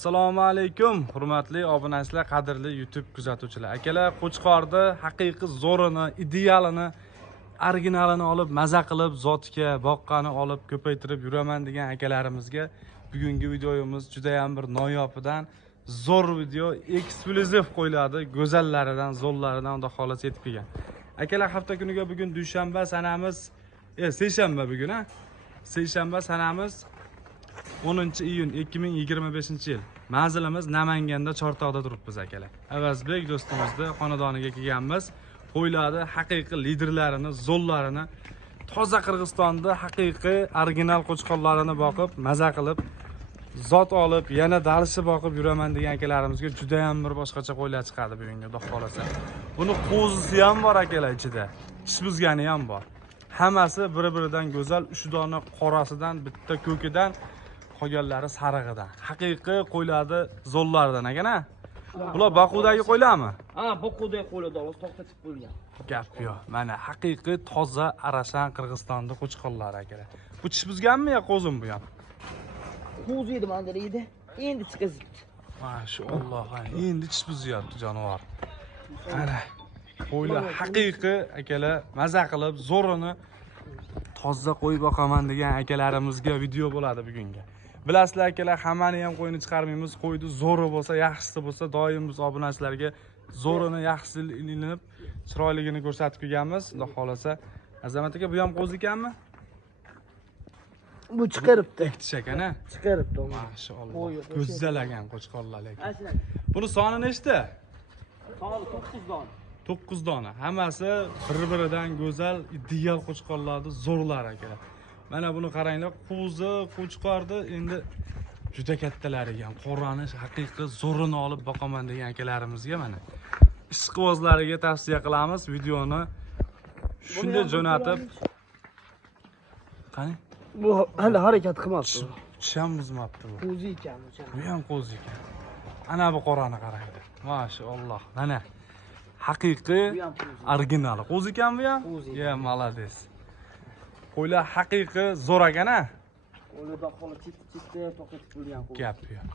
Assalomu alaykum, hurmatli obunachilar, qadrli YouTube kuzatuvchilar. Akalar, Qo'chqorni haqiqiy zo'rini, idealini, originalini olib, maza qilib, zotga boqqani olib ko'paytirib yuraman degan akalarimizga bugungi videomiz juda ham bir noyobidan zo'r video, eksklyuziv qo'yiladi. Go'zallaridan, zo'llaridan unda xolos yetib kelgan. Akalar, hafta kuniga bugun dushanba sanamiz, seshanba bugun, seshanba sanamiz 10-iyun 2025-yil. Manzilimiz Namanganda, Chortoqda turibmiz akalar. Avazbek do'stimizni xonadoniga kelganmiz. Qo'ylarni haqiqiy liderlarini, zo'llarini, toza Qirg'izistonda haqiqiy original qo'chqorlarini boqib, maza qilib, zot olib, yana darsi boqib yuraman degan akalarimizga juda ham bir boshqacha qo'ylar chiqadi bugungi, xudo xolasa. Buni qo'zisi ham bor akalar ichida. Ish buzgani ham bor. Hammasi bir-biridan go'zal, 3 dona qorasidan, bitta ko'kidan, qolganlari sarig'idan. Haqiqiy qo'ylarni zo'llaridan akana. Bular Boqudagi qo'ylarmi? Ha, Boqudagi qo'ylar do'los to'xtatib qo'ygan. Gap yo'q. Mana haqiqiy toza Arashan Qirg'izistonda qo'chqorlar akalar. Bu tish buzganmi yo qo'zim bu ham? Qo'zi edi manda edi. Endi chiqazibdi. Mashalloh, endi tish buzyapti jonivor. Mana qo'ylar haqiqiy akalar, maza qilib zo'rini toza qo'y boqaman degan akalarimizga video bo'ladi bugunga. Bilasizlar akalar, hammani ham qo'yini chiqarmaymiz. Qo'yni zo'ri bo'lsa, yaxshisi bo'lsa, doim biz obunachilarga zo'rini, yaxshisini ilinib, chiroyligini ko'rsatib kelganmiz. Xudo xolasa, Azamat aka, bu ham qo'z ekanmi? Bu chiqaribdi. Tish akana? Chiqaribdi. Mashalloh. Go'zalagan qo'chqorlar ekan. Buni soni nechta? Soni 9 dona. 9 dona. Hammasi bir-biridan go'zal, ideal qo'chqorlarni zo'rlar akalar. Mana buni qaranglar, qo'zi, qo'chqorni endi juda kattalar ekan. Qorani haqiqiy zo'rini olib boqaman degan akalarimizga mana ishqibozlariga tavsiya qilamiz. Videoni shunday jo'natib. Qani? Bu hali harakat qilmabdi. Cham buzmabdi bu. Qo'zi ekan o'sha. Bu ham qo'zi ekan. Ana bu qorani qaranglar. Mashalloh. Mana haqiqiy original. Qo'zi ekan bu ham? Ya, malades. Qo'ylar haqiqiy zo'r ekan-a? Qo'lida qo'li chitda to'xtatib qo'ygan qo'y. Gap yo'q.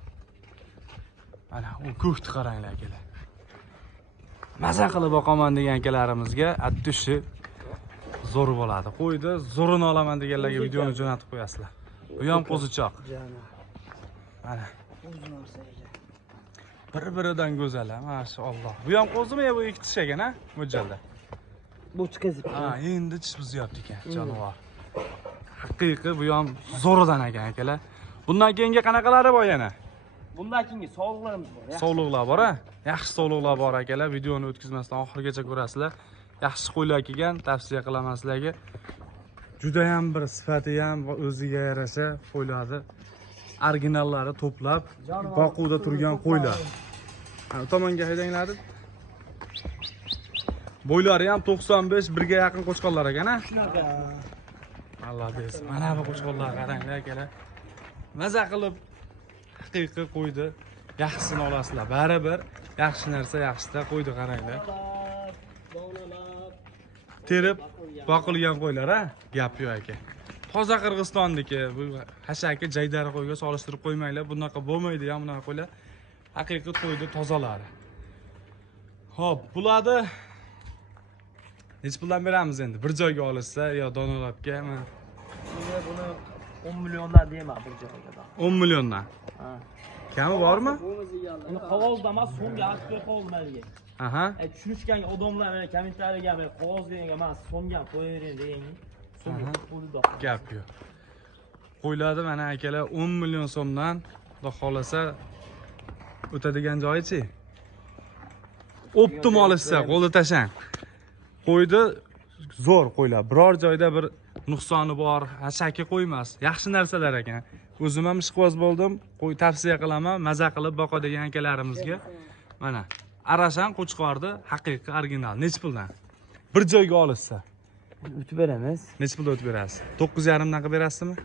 Mana u ko'kni qaranglar akalar. Maza qilib boqaman degan akalarimizga attushi zo'r bo'ladi. Qo'ydi, zo'rini olaman deganlarga videoni jo'natib qo'yasizlar. Bu ham qo'zichoq. Mana bir-biridan go'zal, mashalloh. Bu ham qo'zimi yo bu ikki tish ekan-a? Mo'ljalda. Bu chiqazib. Ha, endi tish buzyapti ekan, jonivor. Haqiqiy bu ham zo'ridan ekan akalar. Bundan keyingi qanaqalari bor yana? Bundan keyingi sog'liqlarimiz bor. Sog'liqlar bor, ha? Yaxshi sog'liqlar bor akalar. Videoni o'tkazmasdan oxirigacha ko'rasizlar. Yaxshi qo'ylar kelgan, tavsiya qilaman sizlarga. Juda ham bir sifati ham va o'ziga yarasha qo'ylarni originallari to'plab Boquda turgan qo'ylar. Ha, tomonga haydanglar. Bo'ylari ham 95 1 ga yaqin qo'chqorlar ekan, ha? Shunaqa. Alloh bersin. Mana bu qo'chqorlar qaranglar akalar. Maza qilib haqiqiy qo'ydi. Yaxshisini olasizlar. Baribir yaxshi narsa yaxshida qo'ydi qaranglar. Terib boqilgan qo'ylar, ha? Gap yo'q aka. Toza Qirg'izistonniki, bu hashaki jaydari qo'yga solishtirib qo'ymanglar. Bunaqa bo'lmaydi ham bunaqa qo'ylar. Haqiqiy qo'ydi tozalari. Xo'p, bularni nech puldan beramiz endi? Bir joyga olishsa yo donalabga, men Buni 10 milliondan deyman bir joyga. 10 milliondan. Ha. Kami bormi? Uni qog'ozda emas, so'mga aktyor qolmaydi. Aha. Tushunishgan odamlar mana kommentariyaga men qog'oz degan emas, so'mga qo'yavering degan. So'mga pulda. Gap yo'q. Qo'ylardi mana akalar 10 million so'mdan, xudo xolasa o'tadigan joyi-chi? Optim olishsa, qo'lda tashang. Qo'ydi zo'r qo'ylar. Biror joyda bir nuqsoni bor, hashaki qo'ymas. Yaxshi narsalar ekan. O'zim ham ishqiboz bo'ldim. Qo'y tavsiya qilaman, maza qilib boqadigan akalarimizga. Mana Arashan qo'chqorni haqiqiy original. Nech puldan? Bir joyga olishsa. O'tib beramiz. Nech pulda o'tib berasiz? 9,5 dan qilib berasizmi?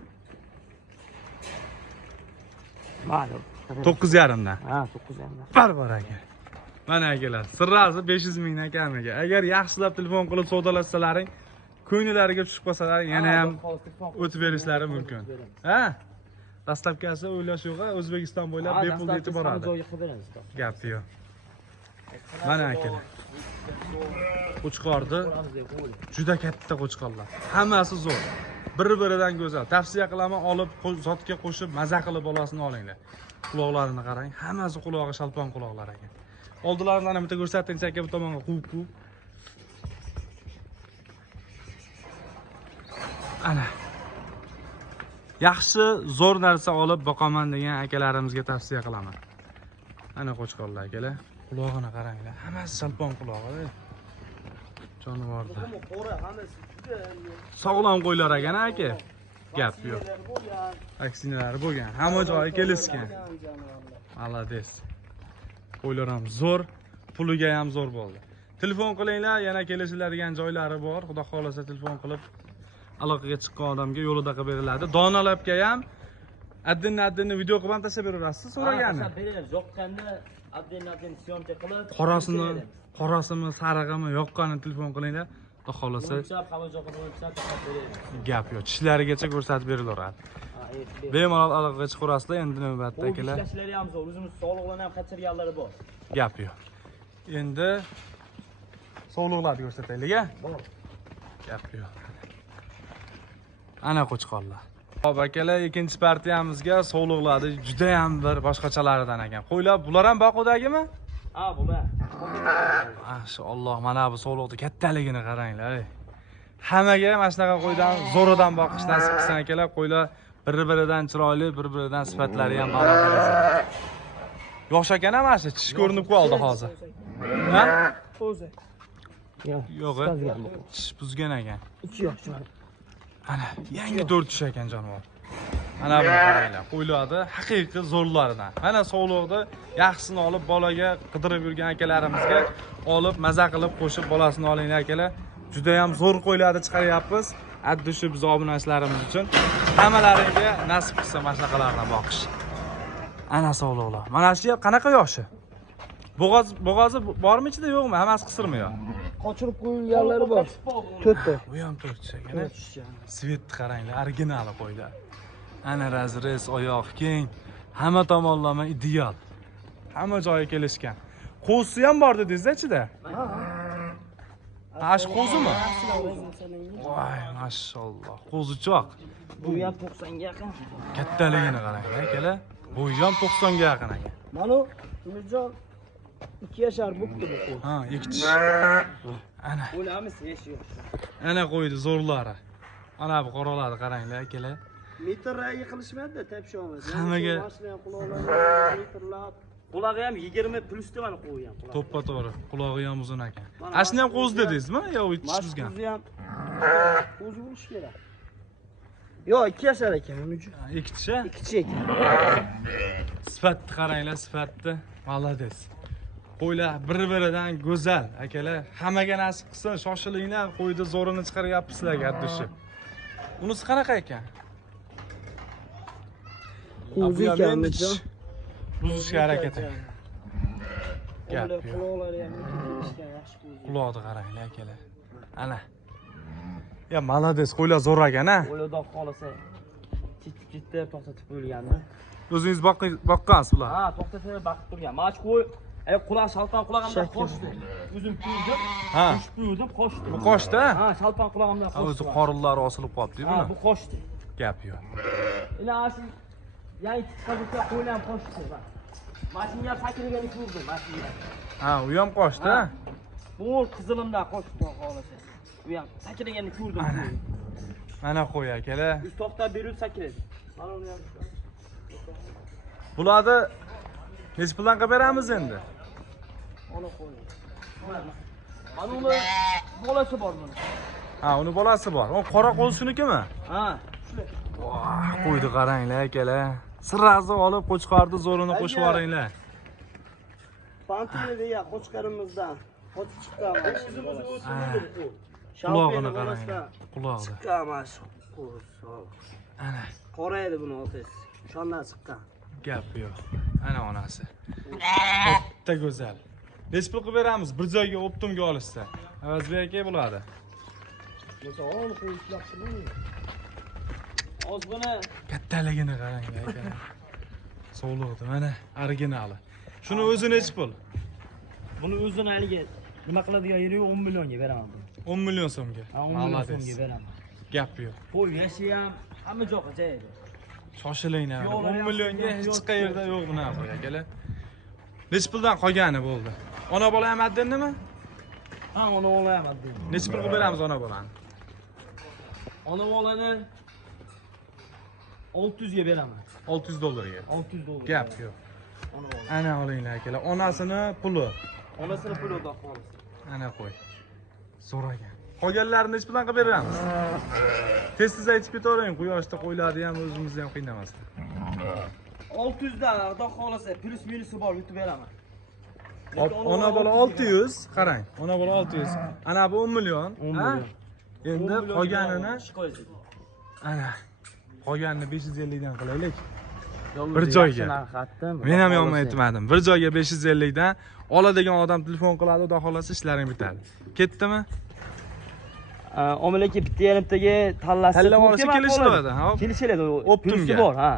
Ma'lum. 9,5 dan. Ha, 9,5 dan. Barbar aka. Mana akalar, sirrasi 500 mingdan kamiga. Agar yaxshilab telefon qilib savdolashsalaring, ko'ngillariga tushib qolsalar, yana ham o'tib berishlari mumkin. Ha? Dastlabkasi o'ylash yo'q, O'zbekiston bo'ylab bepul yetib boradi. joyga qilib beramiz. Gap yo'q. Mana akalar. Qo'chqorni juda katta qo'chqorlar. Hammasi zo'r. Bir-biridan go'zal. Tavsiya qilaman, olib zotga qo'shib maza qilib bolasini olinglar. Quloqlarini qarang, hammasi qulog'i shalpon quloqlar ekan. Oldilaridan ana bitta ko'rsatingiz aka, bu tomonga quv. Ana. Yaxshi, zo'r narsa olib boqaman degan akalarimizga tavsiya qilaman. Ana qo'chqorlar akalar, qulog'ini qaranglar. Hammasi shalpon qulog'i. Jonivorda. Sog'lom qo'ylar ekan aka. Gap yo'q. Vaksinalari bo'lgan, hamma joyi kelishgan. Malades. Qo'ylar ham zo'r, puliga ham zo'r bo'ldi. Telefon qilinglar, yana kelishiladigan joylari bor. Xudo xolasa telefon qilib aloqaga chiqqan odamga yo'lida qilib beriladi. Donalabga ham addinni video qilib ham tashlab berasiz, so'ragani. Yoqqanda addin syomka qilib, qorasimi, sarig'imi yoqqanini telefon qilinglar. Xudo xolasa gap yo'q. Tishlarigacha ko'rsatib berilaveradi. Bemalol aloqaga chiqarasizlar, endi navbatda akalar. Ishlari ham zo'r, o'zimiz sog'lig'ini ham qachirganlari bor. Gap yo'q. Endi sog'liqlarni ko'rsataylik-a? Bor. Gap yo'q. Ana qo'chqorlar. Xo'p akalar, ikkinchi partiyamizga sog'liqlarni juda ham bir boshqachalaridan ekan. Qo'ylar bular ham boqudagimi? Ha, bular. Mashalloh, mana bu sog'liqni kattaligini qaranglar. Hammaga mana shunaqa qo'ydan zo'ridan boqish nasib qilsin akalar. Qo'ylar bir-biridan chiroyli, bir-biridan sifatlari ham barobar. Yosh ekan ham mana tish ko'rinib qoldi hozir. Ha? O'zi. Yo'q, tish buzgan ekan. 2 yosh. Ana, yangi 4 tish ekan jonivor. Mana bu qaranglar, qo'ylarni haqiqiy zo'rlaridan. Mana sog'liqni yaxshisini olib bolaga qidirib yurgan akalarimizga olib maza qilib qo'shib bolasini olinglar akalar. Juda ham zo'r qo'ylarni chiqaryapmiz. Addi shu biz obunachilarimiz uchun hammalaringga nasib qilsa mana shunaqalardan boqish. Ana sog'liqlar. Mana shu qanaqa yoshi? Bo'g'ozi bormi ichida yo'qmi? Hammasi qisirmi yo? Qochirib qo'yilganlari bor. 4 ta. Bu ham 4 tish ekan. Svetni qaranglar, originali qo'ylar. Ana razrez, oyoq keng, hamma tomonlama ideal. Hamma joyi kelishgan. Qo'zi ham bor dedingiz-da ichida? Ha, shu qo'zimi? Voy, mashalloh. Qo'zichoq. Bu ham 90 ga yaqin. Kattaligini qaranglar akalar. Bu ham 90 ga yaqin ekan. Mana Umirjon 2 yashar bo'pti bu qo'y. Ha, 2 tish. Ana. O'lamiz, yesh yo'q. Ana qo'ydi zo'rlari. Ana bu qoralarni qaranglar akalar. Metrga yiqilishmaydi, tepishamiz. Hammaga quloqlar metrlab. Qulog'i ham 20 plusda mana qo'y ham. to'ppa-to'g'ri. Qulog'i ham uzun ekan. Ashni ham qo'zi dedingizmi? Yo, tish buzgan. Qo'zi ham qo'zi bo'lish kerak. Yo'q, 2 yashar ekan, uni uchun. 2 tish? 2 tish ekan. Sifatni qaranglar, sifatni. Malades. Qo'ylar bir-biridan go'zal akalar. Hammaga nasib qilsin, shoshilinglar, qo'yni zo'rini chiqaryapmiz sizlarga addushi. Unisi qanaqa ekan? Qo'zi ekan, buzishga harakat ekan. Gap yo'q. Quloqlari ham kelishgan, yaxshi qo'zi. Quloqni qaranglar akalar. Ana. Ya malades, qo'ylar zo'r ekan-a. Qo'ylardan qolsa chit-chitda to'xtatib qo'yilganda. O'zingiz boqqansiz bular? Ha, to'xtatib baqib turgan. Mana shu qo'y, quloq shalpon qulog'imdan qochdi. O'zim tuydim. Ha. Tuydim, qochdi. Bu qochdi? Ha, shalpon qulog'imdan qochdi. O'zi qorinlari osilib qolibdi Ha, buni. bu qochdi. Gap yo'q. Iloji yangi chiqaribdi, qo'ylar ham qochdi. Mashinaga sakirgani ko'rdim, mashinaga. Ha, u ham qochdi. Bu qizilimdan qochdi xohlasa. Bu ham sakirgani ko'rdim. Mana qo'y akalar. Biz to'xtab berib sakiradi. Mana uni ham. Bularni nech puldan qilib beramiz endi? Ona qo'y. Mana uni bolasi bor buni. Ha, uni bolasi bor. U qora qo'zinikimi? Ha. Voh, qo'yni qaranglar akalar. Sirrazni olib qo'chqorni zo'rini qo'shib yuboringlar. Pantini deya qo'chqarimizdan qochib chiqqan mana shu. Qulog'ini qaranglar. Qulog'i. Chiqqan mana shu qo'z. Ana, Qora edi buni otasi. Shondan chiqqan. gap yo'q. Ana onasi. Katta go'zal. Nech pul qilib beramiz? Bir joyga optimga olishsa. Avazbek aka bo'ladi. Mesela onu koyup yaptırmıyor. Ozg'ini Kattaligini qarang aka. Sog'liqdi mana originali. Shuni o'zi nechi pul? buni o'zini haligi nima qiladigan yeri yo'q, 10 millionga beraman buni. 10 million so'mga. Ha, 10 million so'mga beraman. Gap yo'q. Qo'y yashi ham hamma joyga joyida. Shoshilinglar. Yo'qlar 10 millionga yaxshi, hech yo'q, qayerda yo'q bunaqa qo'y akalar. Nechi puldan qolgani bo'ldi? Ona bola ham addinimi? Ha, ona olayman dedi. Nechi pul qilib beramiz ona bolani? Ona bolani 600 ga beraman. 600 dollarga. 600 dollar. Gap yo'q. Ona bola. Ana olinglar akalar. Onasini puli. Onasini puli o'da xolis. Ana qo'y. So'ragan. Qolganlarini nechi puldan qilib beramiz? Tez aytib ketavering, quyoshda qo'ylarni ham o'zimizni ham qiynamasdan. 600 dan xudo xolasa plus minusi bor yutib beraman. Ona bola 600, qarang. Ona bola 600. Ana bu 10 million. 10 ha? million. Endi qolganini shikoyat. ana qolganini 550 dan qilaylik. Yo'lda Bir joyga. Xatdim. Men ham yomon aytmadim. Bir joyga 550 dan oladigan odam telefon qiladi, xudo xolasa ishlaring bitadi. Ketdimi? Omilaki bitta yarimtaga tanlasi. Tanlab olishi kelishiladi, ha? Kelishiladi. Optimga. Plusi bor, ha.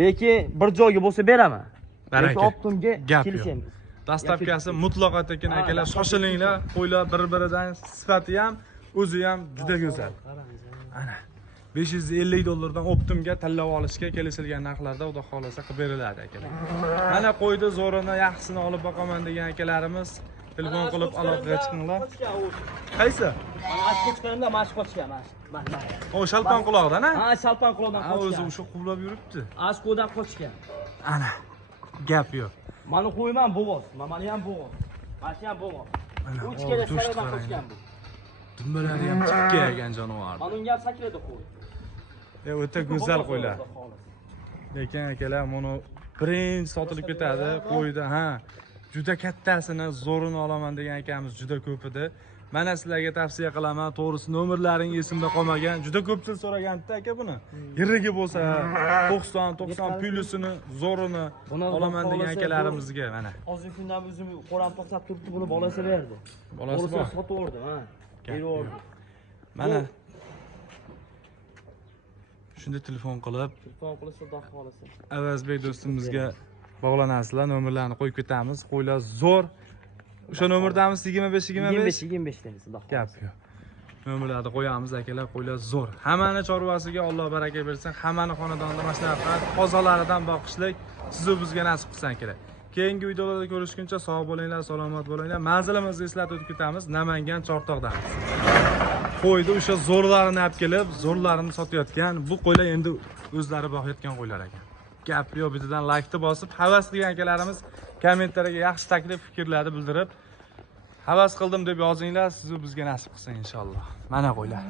Lekin bir joyga bo'lsa beraman. Baraka. Optimga Gap yo'q. kelishamiz. Dastavkasi mutlaqo tekin akalar, shoshilinglar. Qo'ylar bir-biridan sifati ham, o'zi ham juda go'zal. Ana 550 dollardan Optimga tanlab olishga kelishilgan narxlarda xudo xolasa qilib beriladi akalar. Mana qo'ydi zo'rini, yaxshisini olib boqaman degan akalarimiz telefon qilib aloqaga chiqinglar. Qaysi? Mana qochganimda mashq qochgan, mashq. O shalpon quloqdan, ha? Ha, shalpon quloqdan Ha, o'zi qochgan. o'sha quvlab yuribdi. Askodan qochgan. Ana. Gap yo'q. Mani qo'yman bo'g'oz, mani ham bo'g'oz. Mana ham bo'g'oz. Mana, U ichkari go'sht saradan qarang. qochgan bu. Dumbalari ham chiqib kelgan jonivor. Mana unga ham sakradi qo'y. O'ta go'zal qo'ylar. Lekin akalar, buni birinchi sotilib ketadi qo'yda, ha. Juda kattasini, zo'rini olaman degan akamiz juda ko'p edi. Mana sizlarga tavsiya qilaman, to'g'risi nomerlaring esimda qolmagan. Juda ko'pchilik so'raganda aka buni. Yirigi bo'lsa 90 plyusini, zo'rini olaman degan akalarimizga mana. Hozir kundan o'zim qo'ram to'xtab turibdi, buni bolasi berdi. Bolasi bor. Sotib yubordi, ha. Berib Mana shunda telefon qilib, Telefon qilsa xudo xolasa. Avazbek do'stimizga bog'lanasizlar, nomerlarni qo'yib ketamiz. Qo'ylar zo'r. O'sha nomerdamiz 25 25 damiz, xudo xolasa. Gap yo'q. Nomerlarni qo'yamiz akalar, qo'ylar zo'r. Hammani chorvasiga Alloh baraka bersin. Hammani xonadonida mana shunaqa qozonlaridan boqishlik siz bizga nasib qilsin kerak. Keyingi videolarda ko'rishguncha sog' bo'linglar, salomat bo'linglar. Manzilimizni eslatib o'tib ketamiz. Namangan Chortoqdamiz. Qo'ydi o'sha zo'rlarini olib kelib, zo'rlarini sotayotgan bu qo'ylar endi o'zlari boqayotgan qo'ylar ekan. Gap yo'q, bittadan like-ni bosib, havas qilgan akalarimiz kommentariyaga yaxshi taklif, fikrlarni bildirib, havas qildim deb yozinglar, siz bizga nasib qilsin inshaalloh. Mana qo'ylar.